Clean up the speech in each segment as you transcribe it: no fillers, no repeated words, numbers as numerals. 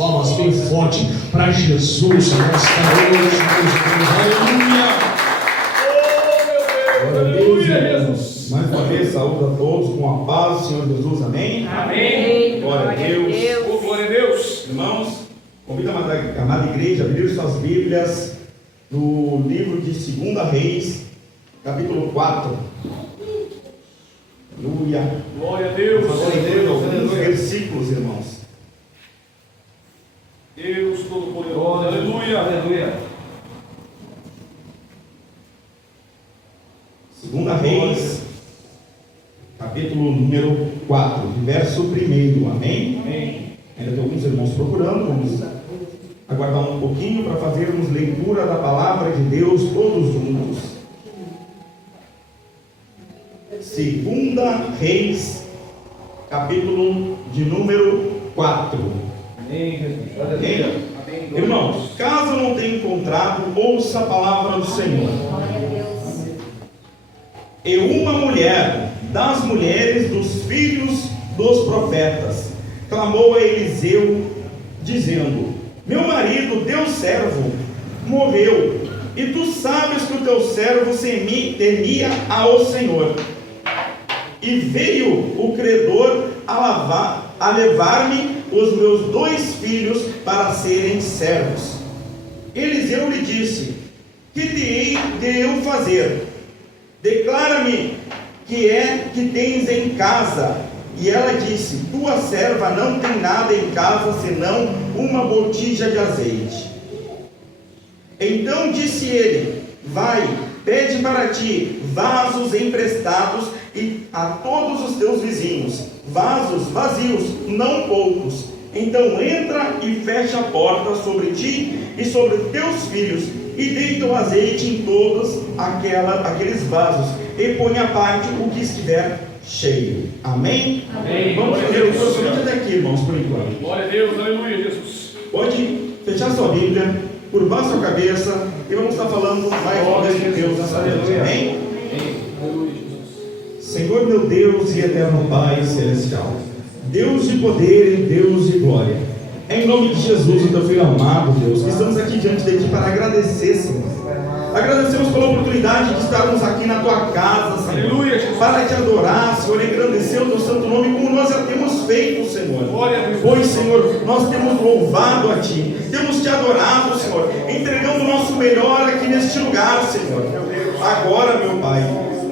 palmas bem forte para Jesus nesta noite. Aleluia! Aleluia! Mais uma vez, saúdo a todos com a paz do Senhor Jesus, amém? Amém. Glória a Deus. Oh, glória a Deus. Irmãos, convido a amada igreja a abrir suas Bíblias no livro de 2 Reis, capítulo 4. Aleluia. Glória a Deus. Glória a Deus. Alguns versículos, irmãos. Deus Todo-Poderoso. Aleluia. Aleluia. 2 Reis, capítulo número 4, verso 1, amém? Amém. Ainda tem alguns irmãos procurando, vamos aguardar um pouquinho para fazermos leitura da palavra de Deus todos juntos. 2 Reis, capítulo de número 4. Amém, Jesus. Amém? Amém. Irmãos, caso não tenha encontrado, ouça a palavra do Senhor. E uma mulher das mulheres dos filhos dos profetas clamou a Eliseu, dizendo: meu marido, teu servo, morreu, e tu sabes que o teu servo temia ao Senhor. E veio o credor a levar-me os meus 2 filhos para serem servos. Eliseu lhe disse: que te hei de eu fazer? Declara-me que é que tens em casa. E ela disse: tua serva não tem nada em casa senão uma botija de azeite. Então disse ele: vai, pede para ti vasos emprestados e a todos os teus vizinhos, vasos vazios, não poucos. Então entra e fecha a porta sobre ti e sobre teus filhos, e deita o azeite em todos aqueles vasos, e põe à parte o que estiver cheio. Amém? Amém. Vamos fazer o somente até aqui, irmãos, por enquanto. Glória a Deus. Aleluia, Jesus. Pode fechar sua Bíblia, curvar sua cabeça, e vamos estar falando mais uma vez de Deus nessa noite. Amém? Aleluia, Jesus. Senhor meu Deus e eterno Pai celestial, Deus de poder e Deus de glória, em nome de Jesus, o teu filho amado, Deus, estamos aqui diante de ti para agradecer, Senhor. Agradecemos pela oportunidade de estarmos aqui na tua casa, Senhor. Aleluia, Jesus. Para te adorar, Senhor, engrandecer o teu santo nome, como nós já temos feito, Senhor. Glória a Deus. Pois, Senhor, nós temos louvado a ti, temos te adorado, Senhor, entregando o nosso melhor aqui neste lugar, Senhor. Agora, meu Pai,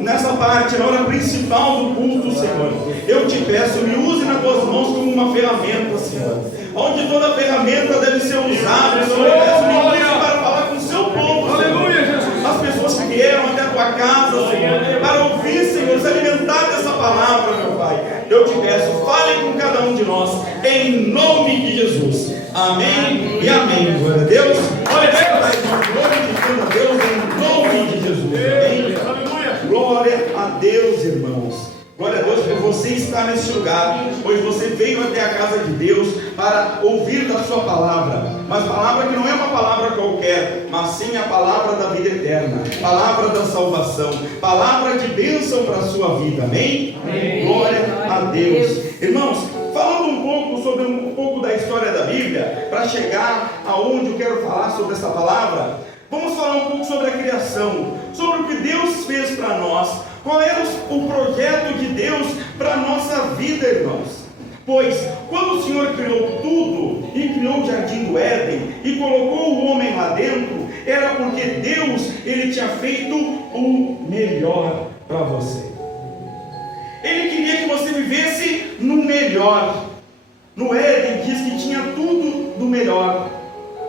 nessa parte, na hora principal do culto, Senhor, eu te peço, me use nas tuas mãos como uma ferramenta, Senhor, onde toda ferramenta deve ser usada, Senhor. Eu peço, me use para falar com o seu povo, Senhor. Aleluia, Jesus. As pessoas que vieram até a tua casa, Senhor, para ouvir, Senhor, se alimentar dessa palavra, meu Pai, eu te peço, fale com cada um de nós, em nome de Jesus. Amém e amém. Glória a Deus. Glória a Deus. Glorificando a Deus em nome de Jesus. Amém. Aleluia. Glória a Deus, irmãos. Glória a Deus por você estar nesse lugar, pois você veio até a casa de Deus para ouvir da sua palavra, mas palavra que não é uma palavra qualquer, mas sim a palavra da vida eterna, palavra da salvação, palavra de bênção para a sua vida. Amém? Amém. Glória a Deus. Irmãos, falando um pouco da história da Bíblia, para chegar aonde eu quero falar sobre essa palavra, vamos falar um pouco sobre a criação, sobre o que Deus fez para nós. Qual era o projeto de Deus para a nossa vida, irmãos? Pois, quando o Senhor criou tudo, e criou o jardim do Éden, e colocou o homem lá dentro, era porque Deus, Ele tinha feito o melhor para você. Ele queria que você vivesse no melhor. No Éden diz que tinha tudo do melhor.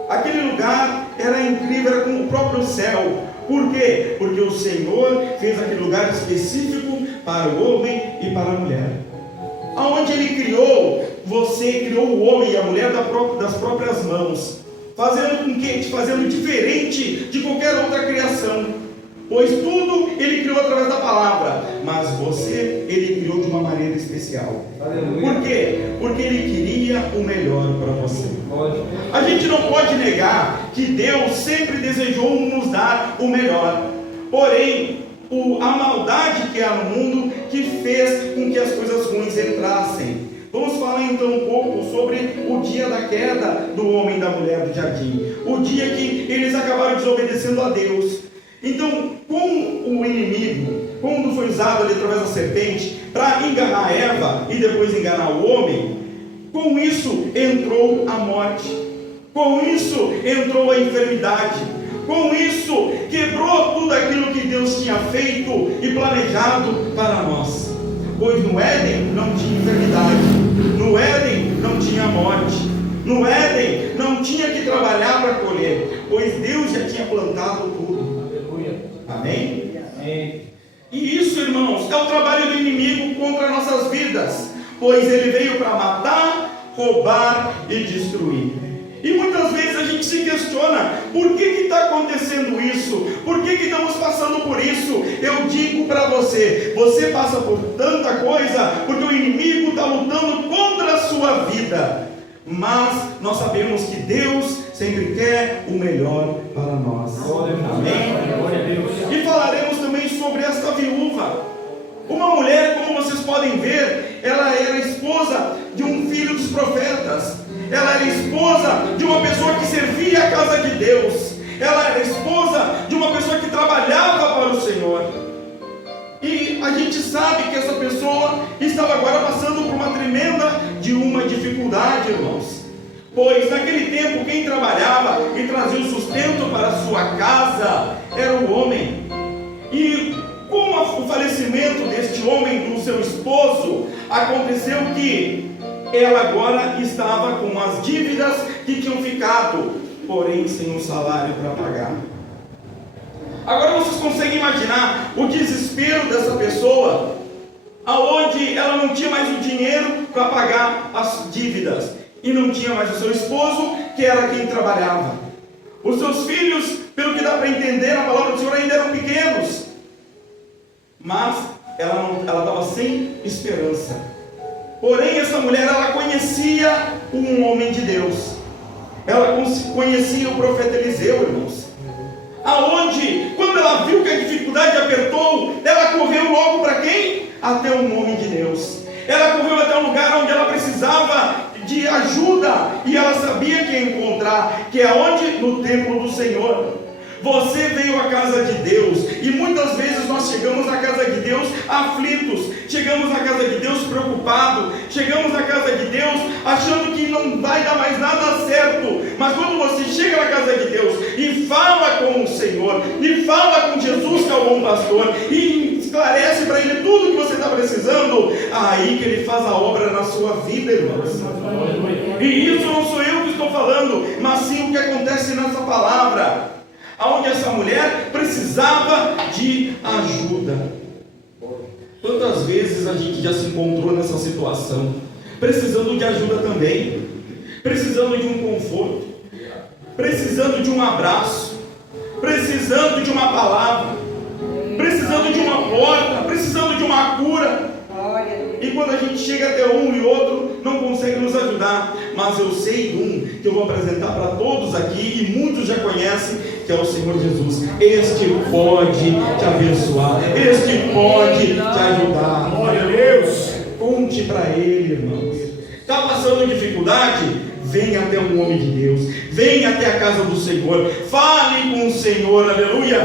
Aquele lugar era incrível, era como o próprio céu. Por quê? Porque o Senhor fez aquele lugar específico para o homem e para a mulher. Aonde Ele criou, você criou o homem e a mulher das próprias mãos, fazendo diferente de qualquer outra criação. Pois tudo Ele criou através da palavra, mas você, Ele criou de uma maneira especial. Aleluia. Por quê? Porque Ele queria o melhor para você. A gente não pode negar que Deus sempre desejou nos dar o melhor. Porém, a maldade que há no mundo que fez com que as coisas ruins entrassem. Vamos falar então um pouco sobre o dia da queda do homem e da mulher do jardim, o dia que eles acabaram desobedecendo a Deus. Então, com o inimigo, quando foi usado ali através da serpente para enganar Eva e depois enganar o homem, com isso entrou a morte, com isso entrou a enfermidade, com isso quebrou tudo aquilo que Deus tinha feito e planejado para nós. Pois no Éden não tinha enfermidade, no Éden não tinha morte, no Éden não tinha que trabalhar para colher, pois Deus já tinha plantado tudo. Amém? Amém. E isso, irmãos, é o trabalho do inimigo contra nossas vidas, pois ele veio para matar, roubar e destruir. E muitas vezes a gente se questiona: por que está acontecendo isso? Por que estamos passando por isso? Eu digo para você: você passa por tanta coisa porque o inimigo está lutando contra a sua vida. Mas nós sabemos que Deus sempre quer o melhor para nós. Amém? Glória a Deus. E falaremos também sobre esta viúva. Uma mulher, como vocês podem ver, ela era esposa de um filho dos profetas. Ela era esposa de uma pessoa que servia a casa de Deus. Ela era esposa de uma pessoa que trabalhava para o Senhor. E a gente sabe que essa pessoa estava agora passando por uma tremenda dificuldade, irmãos. Pois naquele tempo quem trabalhava e trazia o sustento para a sua casa era o homem. E com o falecimento deste homem, do seu esposo, aconteceu que ela agora estava com as dívidas que tinham ficado, porém sem um salário para pagar. Agora vocês conseguem imaginar o desespero dessa pessoa, aonde ela não tinha mais o dinheiro para pagar as dívidas, e não tinha mais o seu esposo, que era quem trabalhava. Os seus filhos, pelo que dá para entender, a palavra do Senhor, ainda eram pequenos, mas ela estava sem esperança. Porém, essa mulher, ela conhecia um homem de Deus. Ela conhecia o profeta Eliseu, irmãos. Aonde, quando ela viu que a dificuldade apertou, ela correu logo para quem? Até um homem de Deus. Ela correu até um lugar onde ela precisava de ajuda, e ela sabia que ia encontrar, que é onde? No templo do Senhor. Você veio à casa de Deus, e muitas vezes nós chegamos na casa de Deus aflitos, chegamos na casa de Deus preocupados, chegamos na casa de Deus achando que não vai dar mais nada certo. Mas quando você chega na casa de Deus e fala com o Senhor, e fala com Jesus, que é o bom pastor, e esclarece para Ele tudo que você está precisando, aí que Ele faz a obra na sua vida, irmãos. E isso não sou eu que estou falando, mas sim o que acontece nessa palavra, aonde essa mulher precisava de ajuda. Quantas vezes a gente já se encontrou nessa situação, precisando de ajuda também, precisando de um conforto, precisando de um abraço, precisando de uma palavra, precisando de uma porta, precisando de uma cura. E quando a gente chega até um e outro, não consegue nos ajudar. Mas eu sei de um que eu vou apresentar para todos aqui, e muitos já conhecem, que é o Senhor Jesus. Este pode te abençoar, este pode te ajudar. Glória a Deus. Conte para Ele, irmãos. Está passando dificuldade? Venha até um homem de Deus, venha até a casa do Senhor, fale com o Senhor, aleluia,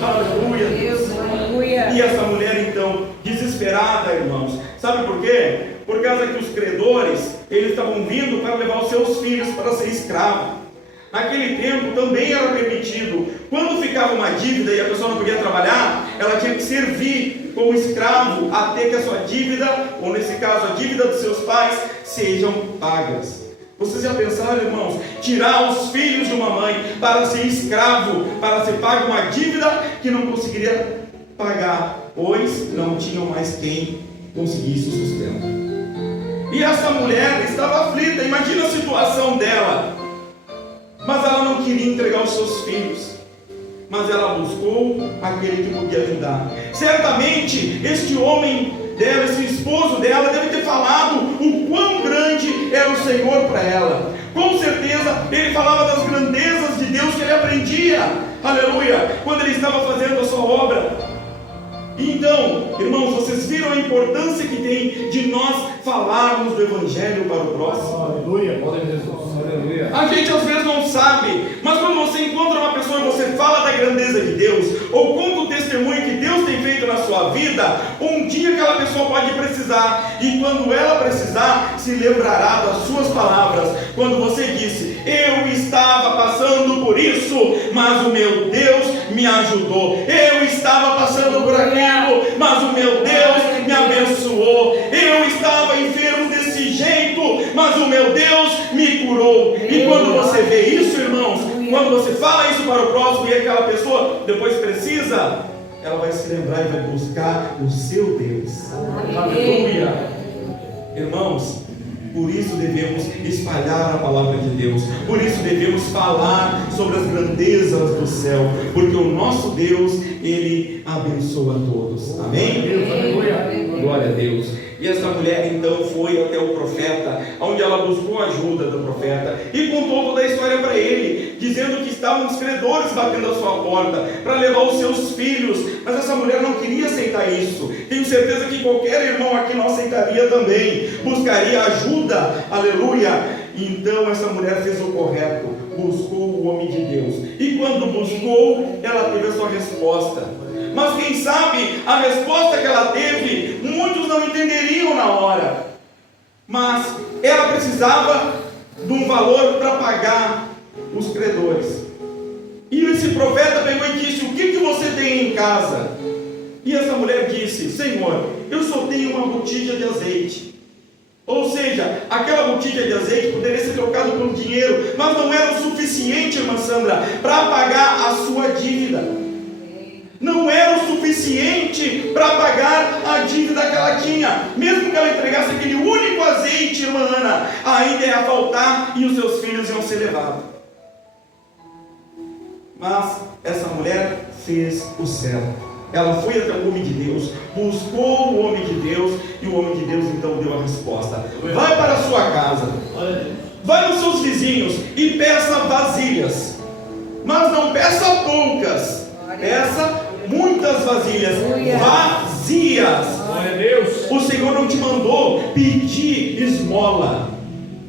aleluia. Deus, aleluia. E essa mulher então, desesperada, irmãos, sabe por quê? Por causa que os credores, eles estavam vindo para levar os seus filhos para ser escravo. Naquele tempo também era permitido, quando ficava uma dívida e a pessoa não podia trabalhar, ela tinha que servir como escravo até que a sua dívida, ou nesse caso a dívida dos seus pais, sejam pagas. Vocês já pensaram, irmãos, tirar os filhos de uma mãe para ser escravo, para ser pago uma dívida que não conseguiria pagar, pois não tinham mais quem conseguisse o sustento. E essa mulher estava aflita, imagina a situação dela. Mas ela não queria entregar os seus filhos, mas ela buscou aquele que podia ajudar. Certamente este homem dela, esse esposo dela, deve ter falado o quão grande era o Senhor para ela. Com certeza ele falava das grandezas de Deus que ele aprendia, aleluia, quando ele estava fazendo a sua obra. Então, irmãos, vocês viram a importância que tem de nós falarmos do Evangelho para o próximo? Aleluia. Glória a Jesus. Aleluia. A gente às vezes não sabe, mas quando você encontra uma pessoa e você fala da grandeza de Deus, ou conta o testemunho que Deus tem feito na sua vida, um dia aquela pessoa pode precisar, e quando ela precisar, se lembrará das suas palavras, quando você disse: eu estava passando por isso, mas o meu Deus me ajudou. Eu estava passando por aquilo, mas o meu Deus me abençoou. Eu estava enfermo desse jeito, mas o meu Deus me curou. E quando você vê isso, irmãos, quando você fala isso para o próximo e aquela pessoa depois precisa, ela vai se lembrar e vai buscar o seu Deus. Aleluia. Irmãos, por isso devemos espalhar a palavra de Deus, por isso devemos falar sobre as grandezas do céu, porque o nosso Deus, Ele abençoa a todos. Amém? Glória a Deus. E essa mulher então foi até o profeta, onde ela buscou a ajuda do profeta e contou toda a história para ele, dizendo que estavam os credores batendo a sua porta para levar os seus filhos, mas essa mulher não queria aceitar isso. Tenho certeza que qualquer irmão aqui não aceitaria também, buscaria ajuda, aleluia. Então essa mulher fez o correto, buscou o homem de Deus, e quando buscou, ela teve a sua resposta. Mas quem sabe a resposta que ela teve, muitos não entenderiam na hora, mas ela precisava de um valor para pagar os credores. E esse profeta pegou e disse: o que você tem em casa? E essa mulher disse: Senhor, eu só tenho uma botija de azeite. Ou seja, aquela botija de azeite poderia ser trocada por dinheiro, mas não era o suficiente, irmã Sandra, para pagar a sua dívida. Não era o suficiente para pagar a dívida que ela tinha. Mesmo que ela entregasse aquele único azeite, irmã Ana, ainda ia faltar e os seus filhos iam ser levados. Mas essa mulher fez o certo. Ela foi até o homem de Deus, buscou o homem de Deus, e o homem de Deus então deu a resposta: vai para a sua casa, vai nos seus vizinhos e peça vasilhas, mas não peça poucas, peça muitas vasilhas vazias. Glória a Deus. O Senhor não te mandou pedir esmola.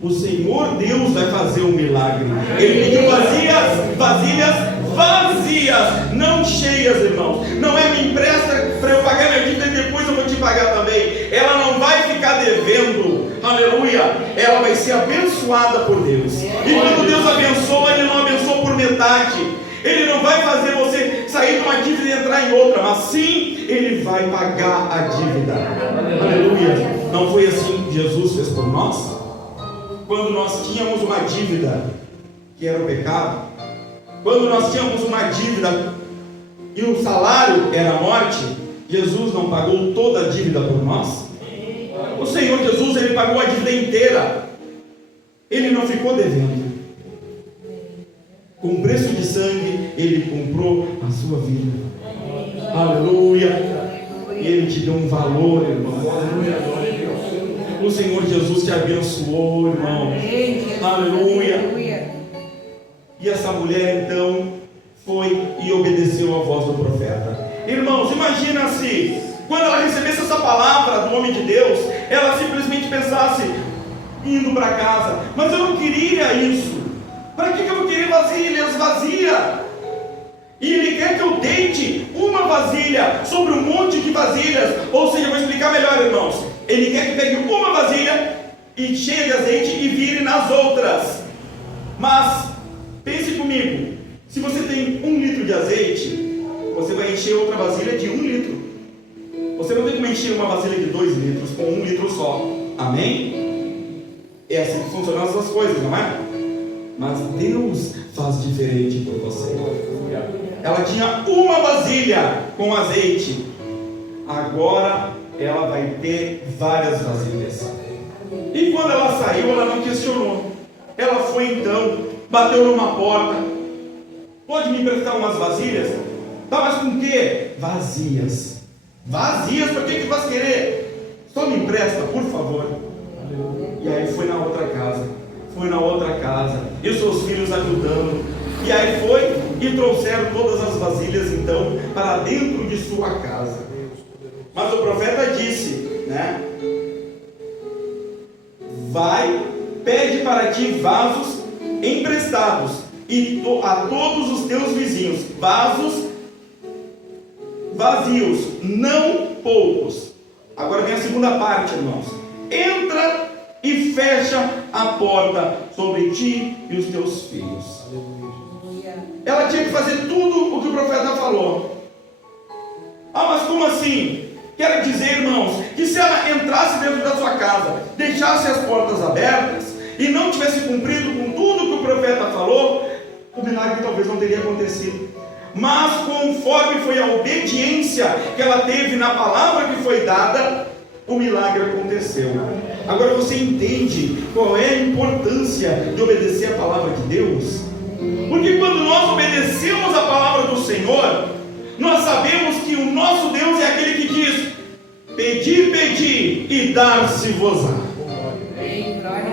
O Senhor Deus vai fazer um milagre. Ele pediu vasilhas vazias, não cheias, irmãos. Não é me empresta para eu pagar minha dívida e depois eu vou te pagar também. Ela não vai ficar devendo, aleluia. Ela vai ser abençoada por Deus. E quando Deus abençoa, Ele não abençoa por metade. Ele não vai fazer você sair de uma dívida e entrar em outra, mas sim, Ele vai pagar a dívida. Aleluia. Não foi assim que Jesus fez por nós? Quando nós tínhamos uma dívida, que era o pecado, quando nós tínhamos uma dívida e o salário era a morte, Jesus não pagou toda a dívida por nós? O Senhor Jesus, Ele pagou a dívida inteira. Ele não ficou devendo. Com preço de sangue, Ele comprou a sua vida. Aleluia. E Ele te deu um valor, irmão. O Senhor Jesus te abençoou, irmão. Aleluia. E essa mulher então foi e obedeceu à voz do profeta. Irmãos, imagina se quando ela recebesse essa palavra do homem de Deus, ela simplesmente pensasse, indo para casa: mas eu não queria isso. Para que eu vou querer vasilhas vazias? E Ele quer que eu deite uma vasilha sobre um monte de vasilhas. Ou seja, eu vou explicar melhor, irmãos. Ele quer que pegue uma vasilha e cheia de azeite e vire nas outras. Mas pense comigo, se você tem 1 litro de azeite, você vai encher outra vasilha de 1 litro. Você não tem como encher uma vasilha de 2 litros com 1 litro só. Amém? É assim que funcionam essas coisas, não é? Mas Deus faz diferente por você. Ela tinha uma vasilha com azeite, agora ela vai ter várias vasilhas. E quando ela saiu, ela não questionou. Ela foi então, bateu numa porta: pode me emprestar umas vasilhas? Tá, mas com o quê? Vazias. Vazias? Para que vas querer? Só me empresta, por favor. E aí foi na outra casa. Foi na outra casa, e os seus filhos ajudando, e aí foi e trouxeram todas as vasilhas então para dentro de sua casa. Mas o profeta disse, né? Vai, pede para ti vasos emprestados e a todos os teus vizinhos, vasos vazios, não poucos. Agora vem a segunda parte, irmãos. Entra e fecha a porta sobre ti e os teus filhos. Ela tinha que fazer tudo o que o profeta falou. Ah, mas como assim? Quero dizer, irmãos, que se ela entrasse dentro da sua casa, deixasse as portas abertas e não tivesse cumprido com tudo que o profeta falou, o milagre talvez não teria acontecido. Mas conforme foi a obediência que ela teve na palavra que foi dada, o milagre aconteceu. Agora você entende qual é a importância de obedecer a palavra de Deus? Porque quando nós obedecemos a palavra do Senhor, nós sabemos que o nosso Deus é aquele que diz: pedi, pedi e dar-se-vos-á.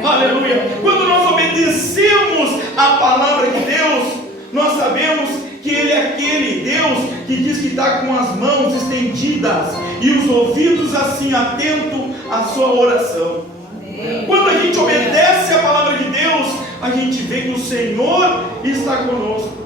Aleluia! Quando nós obedecemos a palavra de Deus, nós sabemos que Ele é aquele Deus que diz que está com as mãos estendidas e os ouvidos assim atentos à sua oração. Quando a gente obedece a palavra de Deus, a gente vê que o Senhor está conosco.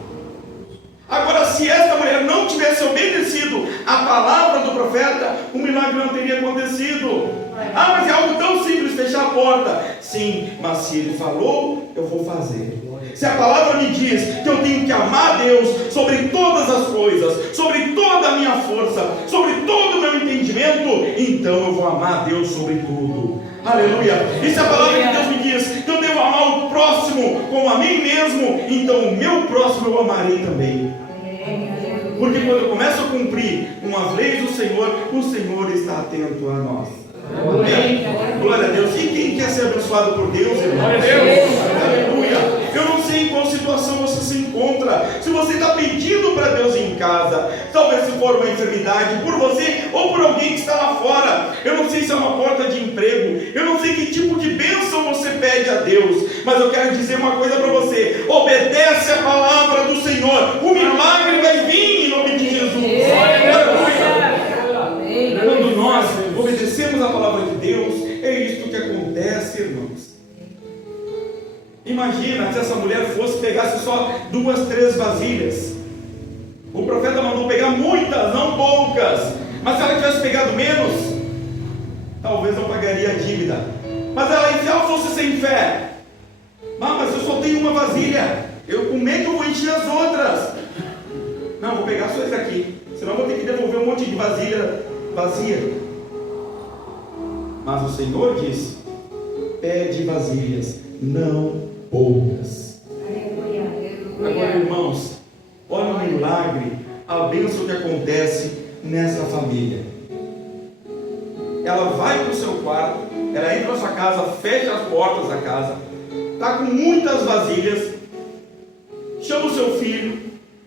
Agora, se esta mulher não tivesse obedecido a palavra do profeta, o milagre não teria acontecido. Ah, mas é algo tão simples, fechar a porta. Sim, mas se ele falou, eu vou fazer. Se a palavra me diz que eu tenho que amar a Deus sobre todas as coisas, sobre toda a minha força, sobre todo o meu entendimento, então eu vou amar a Deus sobre tudo. Aleluia! E se a palavra de Deus me diz que eu devo amar o próximo como a mim mesmo, então o meu próximo eu amarei também. Porque quando eu começo a cumprir com as leis do Senhor, o Senhor está atento a nós. Amém? Glória a Deus. E quem quer ser abençoado por Deus, irmão? Aleluia! Eu não sei em qual situação você se encontra. Se você está pedindo para Deus em casa, talvez se for uma enfermidade, por você ou por alguém que está lá fora. Eu não sei se é uma porta de emprego. Eu não sei que tipo de bênção você pede a Deus. Mas eu quero dizer uma coisa para você: obedece a palavra do Senhor. O milagre vai vir em nome de Jesus. Quando nós obedecemos a palavra de Deus, é isto que acontece, irmãos. Imagina se essa mulher pegasse só 2, 3 vasilhas. O profeta mandou pegar muitas, não poucas. Mas se ela tivesse pegado menos, talvez não pagaria a dívida. Mas se ela fosse sem fé, mas eu só tenho uma vasilha, como é que eu vou encher as outras? Não, vou pegar só esse aqui, senão vou ter que devolver um monte de vasilha vazia. Mas o Senhor diz: pede vasilhas, não poucas. Agora, irmãos, olha o milagre, a bênção que acontece nessa família. Ela vai para o seu quarto, ela entra na sua casa, fecha as portas da casa, está com muitas vasilhas, chama o seu filho,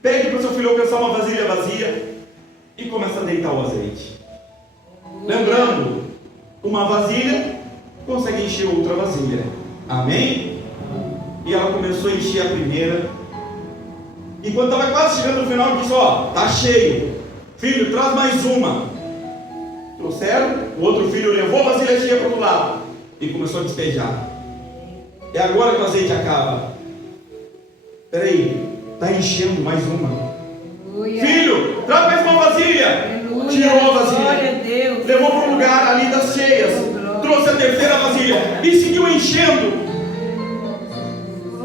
pede para o seu filho alcançar uma vasilha vazia e começa a deitar o azeite. Lembrando, uma vasilha consegue encher outra vasilha. Amém? E ela começou a encher a primeira. E quando estava quase chegando no final, disse: está cheio. Filho, traz mais uma. Trouxeram, o outro filho levou a vasilha cheia para o outro lado e começou a despejar. E agora que o azeite acaba, peraí, está enchendo mais uma. Filho, traz mais uma vasilha. Tirou a vasilha, levou para um lugar ali das cheias, trouxe a terceira vasilha e seguiu enchendo.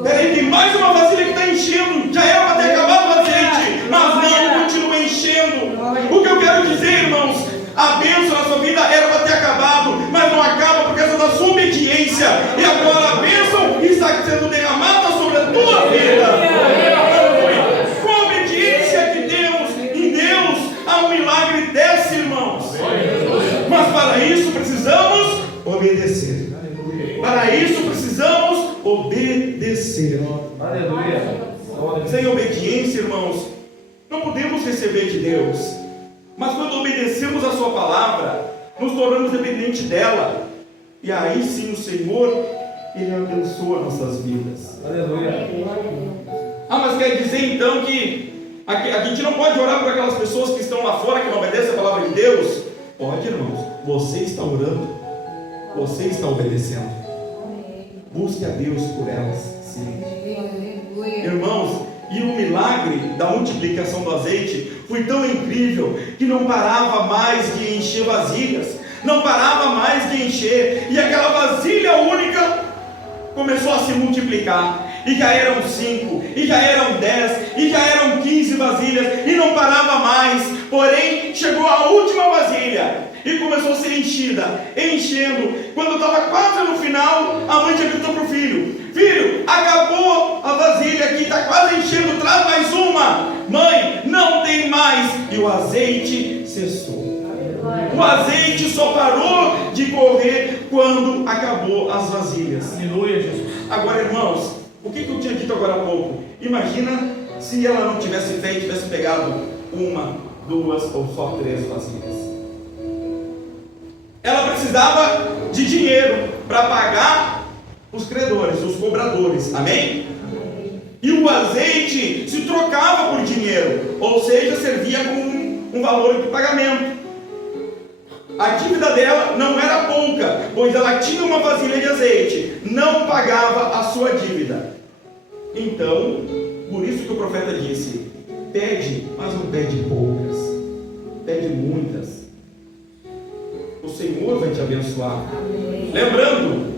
Peraí, tem mais uma vasilha que está enchendo. Já era para ter acabado o azeite, mas não, continua enchendo. O que eu quero dizer, irmãos, a bênção na sua vida era para ter acabado, mas não acaba por causa da sua obediência. E agora a bênção está sendo derramada sobre a tua vida. Com a obediência de Deus, em Deus há um milagre desse, irmãos. Mas para isso precisamos obedecer. Para isso precisamos obedecer. Aleluia. Sem obediência, irmãos, não podemos receber de Deus. Mas quando obedecemos a sua palavra, nos tornamos dependentes dela. E aí sim o Senhor, Ele abençoa nossas vidas. Aleluia. Mas quer dizer então que a gente não pode orar por aquelas pessoas que estão lá fora, que não obedecem a palavra de Deus? Pode, irmãos. Você está orando, você está obedecendo. Busque a Deus por elas, sim. Irmãos, e o milagre da multiplicação do azeite foi tão incrível que não parava mais de encher vasilhas, não parava mais de encher, e aquela vasilha única começou a se multiplicar. E já eram 5, e já eram 10, e já eram 15 vasilhas, e não parava mais. Porém, chegou a última vasilha, e começou a ser enchida, enchendo. Quando estava quase no final, a mãe já gritou para o filho: filho, acabou a vasilha aqui, está quase enchendo, traz mais uma. Mãe, não tem mais. E o azeite cessou. O azeite só parou de correr quando acabou as vasilhas. Aleluia, Jesus. Agora, irmãos, o que eu tinha dito agora há pouco? Imagina se ela não tivesse feito, tivesse pegado 1, 2 ou só 3 vasilhas. Ela precisava de dinheiro para pagar os credores, os cobradores, amém? E o azeite se trocava por dinheiro, ou seja, servia como um valor de pagamento. A dívida dela não era pouca, pois ela tinha uma vasilha de azeite, não pagava a sua dívida. Então, por isso que o profeta disse: pede, mas não pede poucas, pede muitas. O Senhor vai te abençoar. Lembrando,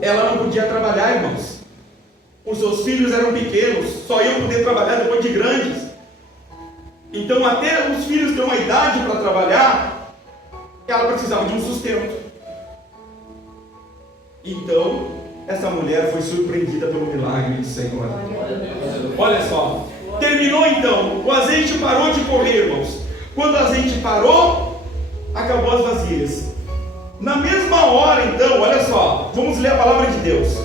ela não podia trabalhar, irmãos. Os seus filhos eram pequenos, só iam poder trabalhar depois de grandes. Então, até os filhos ter uma idade para trabalhar, ela precisava de um sustento. Então, essa mulher foi surpreendida pelo milagre do Senhor. Olha só, terminou então, o azeite parou de correr, irmãos. Quando o azeite parou, acabou as vasilhas. Na mesma hora então, olha só, vamos ler a palavra de Deus.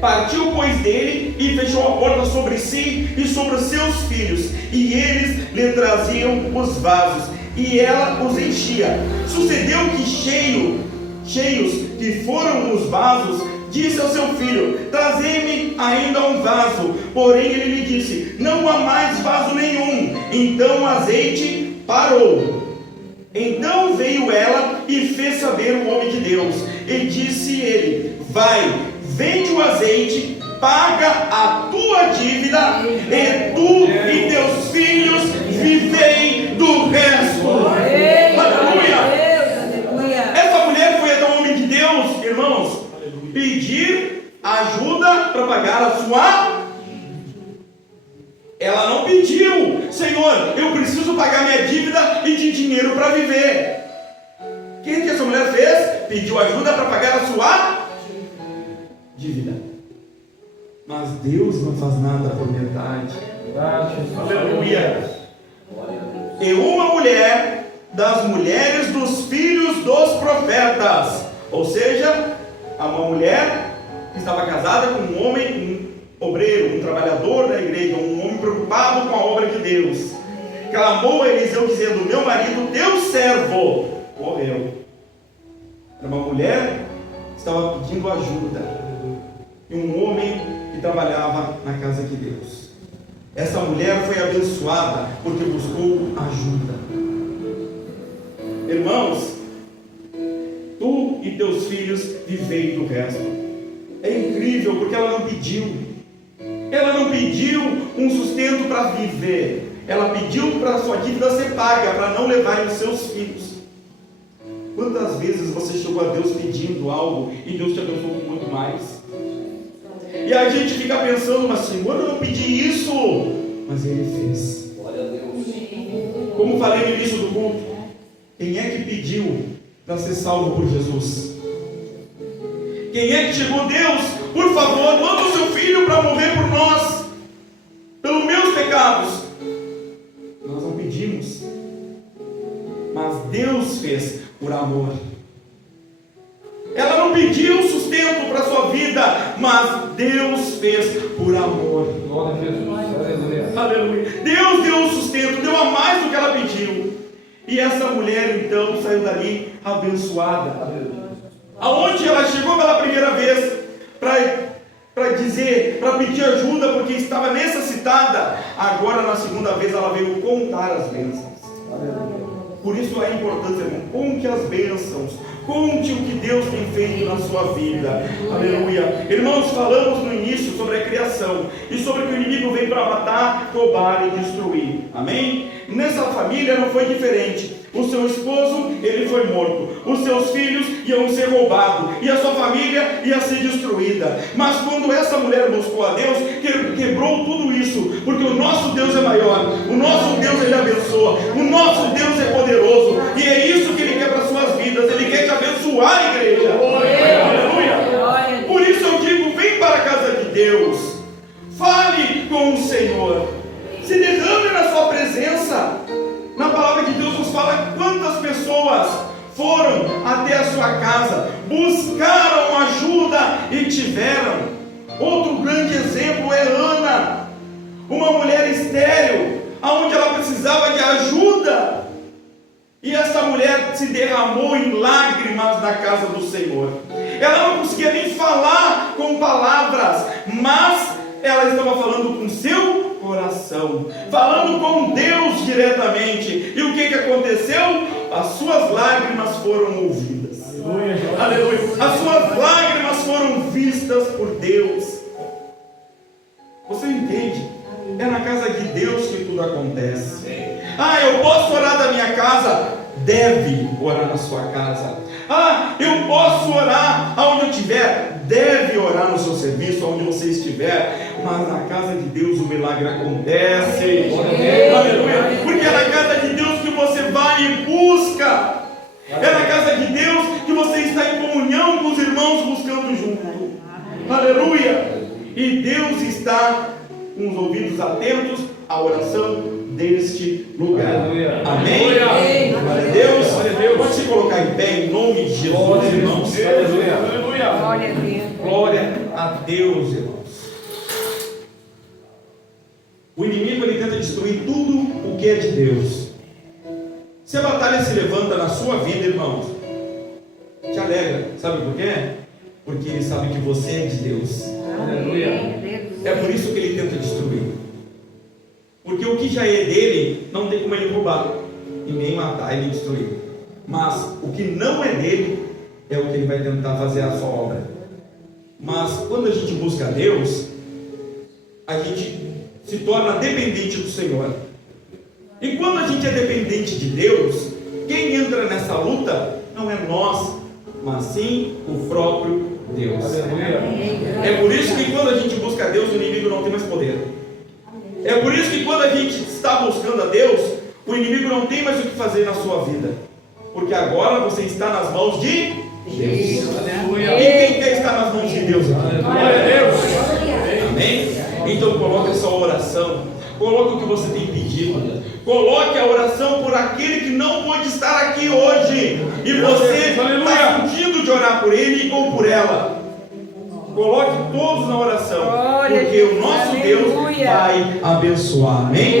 Partiu, pois, dele e fechou a porta sobre si e sobre os seus filhos, e eles lhe traziam os vasos, e ela os enchia. Sucedeu que cheios que foram os vasos, disse ao seu filho: trazei-me ainda um vaso. Porém ele lhe disse: não há mais vaso nenhum. Então o azeite parou. Então veio ela e fez saber o homem de Deus, e disse ele: vai, vende o azeite, paga a tua dívida, e tu e teus filhos vivei do resto. Aleluia! Essa mulher foi até o homem de Deus, irmãos, pedir ajuda para pagar a sua. Ela não pediu: Senhor, eu preciso pagar minha dívida e de dinheiro para viver. O que essa mulher fez? Pediu ajuda para pagar a sua dívida. Mas Deus não faz nada por metade. Aleluia. E uma mulher das mulheres dos filhos dos profetas, ou seja, uma mulher que estava casada com um homem, um obreiro, um trabalhador da igreja, um homem preocupado com a obra de Deus, clamou a Eliseu dizendo: meu marido, teu servo, morreu. Era uma mulher que estava pedindo ajuda, e um homem que trabalhava na casa de Deus. Essa mulher foi abençoada porque buscou ajuda. Irmãos, tu e teus filhos vivei do resto. É incrível porque ela não pediu. Ela não pediu um sustento para viver. Ela pediu para a sua dívida ser paga, para não levar os seus filhos. Quantas vezes você chegou a Deus pedindo algo e Deus te abençoou com muito mais? E a gente fica pensando: mas Senhor, eu não pedi isso. Mas Ele fez. Glória a Deus. Como falei no início do culto, quem é que pediu para ser salvo por Jesus? Quem é que chegou? Deus, por favor, manda o seu filho para morrer por nós, pelos meus pecados. Nós não pedimos, mas Deus fez por amor. Ela não pediu sustento para a sua vida, mas Deus fez por amor. Glória a Jesus. Aleluia. Aleluia. Deus deu o sustento, deu a mais do que ela pediu. E essa mulher então saiu dali abençoada. Aleluia. Aonde ela chegou pela primeira vez para dizer, para pedir ajuda porque estava necessitada, agora na segunda vez ela veio contar as bênçãos. Aleluia. Por isso a importância, irmão, conte as bênçãos, conte o que Deus tem feito na sua vida. Aleluia. Irmãos, falamos no início sobre a criação e sobre que o inimigo vem para matar, roubar e destruir. Amém? Nessa família não foi diferente. O seu esposo, ele foi morto. Os seus filhos iam ser roubados. E a sua família ia ser destruída. Mas quando essa mulher buscou a Deus, quebrou tudo isso. Porque o nosso Deus é maior. O nosso Deus, ele abençoa. O nosso Deus é poderoso. E é isso que ele quer para as suas vidas. Ele quer te abençoar, igreja. Aleluia. Por isso eu digo, vem para a casa de Deus. Fale com o Senhor. Se derrame na sua presença. Na palavra de Deus nos fala quantas pessoas foram até a sua casa, buscaram ajuda e tiveram. Outro grande exemplo é Ana, uma mulher estéril, onde ela precisava de ajuda. E essa mulher se derramou em lágrimas na casa do Senhor. Ela não conseguia nem falar com palavras, mas ela estava falando com seu coração, falando com Deus diretamente. E o que aconteceu? As suas lágrimas foram ouvidas. Aleluia. As suas lágrimas foram vistas por Deus. Você entende? É na casa de Deus que tudo acontece. Eu posso orar da minha casa? Deve orar na sua casa. Eu posso orar aonde eu estiver? Deve orar no seu serviço, aonde você estiver. Mas na casa de Deus o milagre acontece. Aleluia. Porque é na casa de Deus que você vai e busca. É na casa de Deus que você está em comunhão com os irmãos buscando junto. Aleluia. E Deus está com os ouvidos atentos à oração deste lugar. Amém? Glória a Deus. Pode se colocar em pé em nome de Jesus, irmãos. Glória a Deus, irmãos. O inimigo, ele tenta destruir tudo o que é de Deus. Se a batalha se levanta na sua vida, irmãos, te alegra. Sabe por quê? Porque ele sabe que você é de Deus. É por isso que ele tenta destruir. Porque o que já é dele, não tem como ele roubar, e nem matar, e nem destruir. Mas o que não é dele, é o que ele vai tentar fazer a sua obra. Mas quando a gente busca a Deus, a gente se torna dependente do Senhor. E quando a gente é dependente de Deus, quem entra nessa luta não é nós, mas sim o próprio Deus. É por isso que quando a gente busca a Deus, o inimigo não tem mais poder. É por isso que quando a gente está buscando a Deus, o inimigo não tem mais o que fazer na sua vida. Porque agora você está nas mãos de Deus. E quem quer estar nas mãos de Deus aqui? Amém? Então coloque a sua oração. Coloque o que você tem pedido. Coloque a oração por aquele que não pode estar aqui hoje. E você está sentindo de orar por ele ou por ela. Coloque todos na oração, porque o nosso Deus vai abençoar. Amém?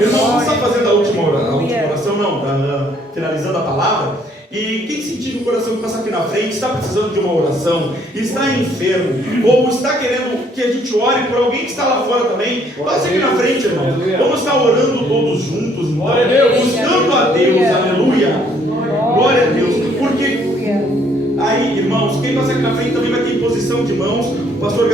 Irmão, não está fazendo a última oração, não, finalizando a palavra. E quem sentir no coração que passar aqui na frente, está precisando de uma oração, está enfermo, ou está querendo que a gente ore por alguém que está lá fora também, passa aqui na frente, irmão. Vamos estar orando todos juntos, então, buscando a Deus, aleluia. Glória a Deus, porque aí, irmãos, quem passa aqui na frente também vai ter imposição de mãos. O pastor